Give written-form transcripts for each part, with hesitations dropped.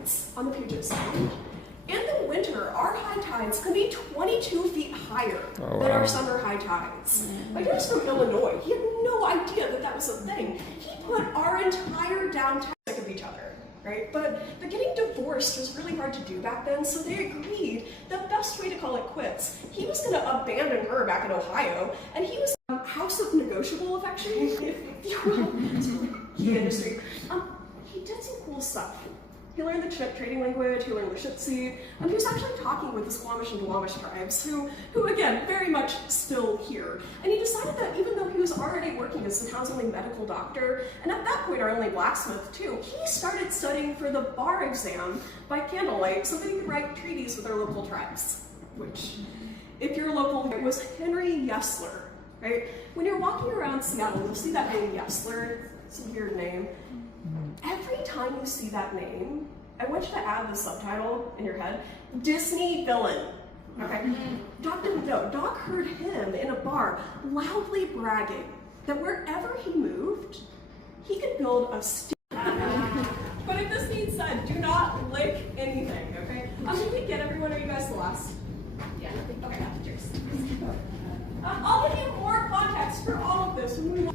tides on the Puget Sound. In the winter, our high tides can be 22 feet higher than our summer high tides. My dad is from Illinois. He had no idea that that was a thing. He put our entire downtown sick of each other, right? But getting divorced was really hard to do back then, so they agreed the best way to call it quits. He was going to abandon her back in Ohio, and he was house of negotiable affection, if you will. It's a really key industry. He did some cool stuff. He learned the Chinook trading language, he learned the Shitsi, and he was actually talking with the Squamish and Duwamish tribes, who again, very much still here. And he decided that even though he was already working as the town's only medical doctor, and at that point our only blacksmith too, he started studying for the bar exam by candlelight so that he could write treaties with our local tribes. Which, if you're local, it was Henry Yesler, right? When you're walking around Seattle, you'll see that name Yesler. It's a weird name. Every time you see that name, I want you to add the subtitle in your head, Disney villain, okay? Doc didn't know. Doc heard him in a bar loudly bragging that wherever he moved, he could build a But if this being said, do not lick anything, okay? Did we get everyone? Are you guys the last? Yeah. Okay, cheers. I'll give you more context for all of this when we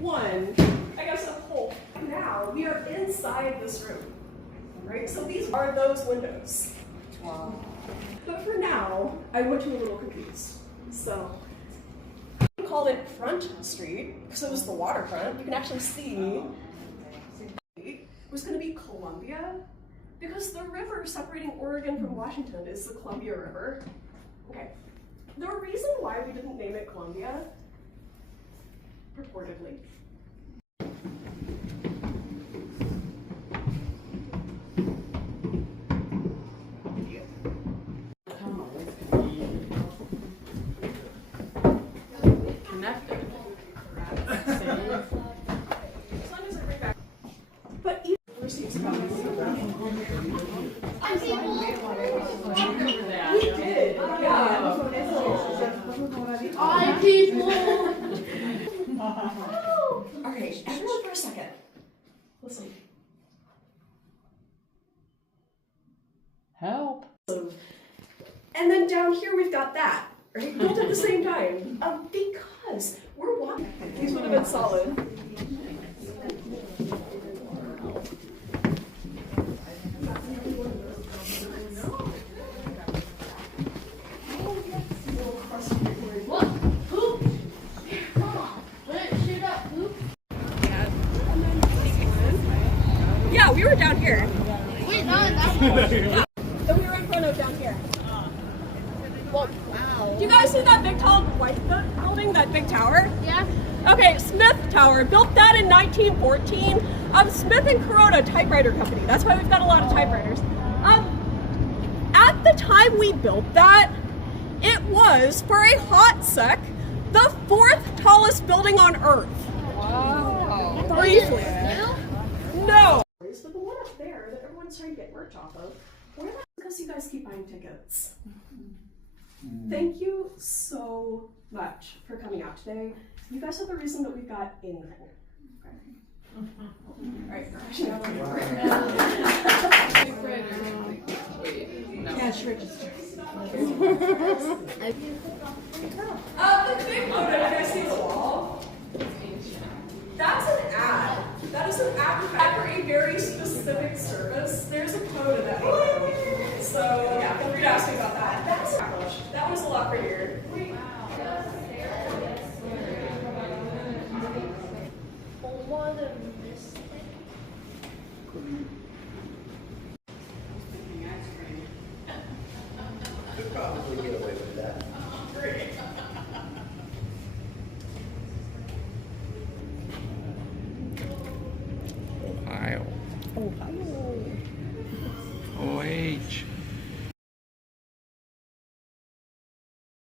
one, I guess a whole. Now we are inside this room, right? So these are those windows. Wow. But for now, I went to a little confused. So we called it Front Street because it was the waterfront. You can actually see it was going to be Columbia because the river separating Oregon from Washington is the Columbia River. Okay. The reason why we didn't name it Columbia, purportedly, connected. But even we did, yeah. Hi, people. Okay, everyone for a second. Listen. Help. And then down here we've got that, right? Built at the same time. Because we're walking. These would have been solid. Yeah, we were down here. Wait, not in that one. So we were in front of down here. Well, wow. Do you guys see that big tall white building, that big tower? Yeah. Okay, Smith Tower, built that in 1914. Smith and Corona Typewriter Company. That's why we've got a lot of typewriters. At the time we built that, it was, for a hot sec, the 4th tallest building on Earth. Wow. Briefly. No. So the one up there that everyone's trying to get merch off of, where the because you guys keep buying tickets. Thank you so much for coming out today. You guys are the reason that we've got anything. Alright, Cash register. the big photo you guys see on the wall, that's an ad. That is an ad for a very specific service. There's a code in that photo. So yeah, feel free to ask me about that. That was a lot prettier. Could probably get away with that. Great.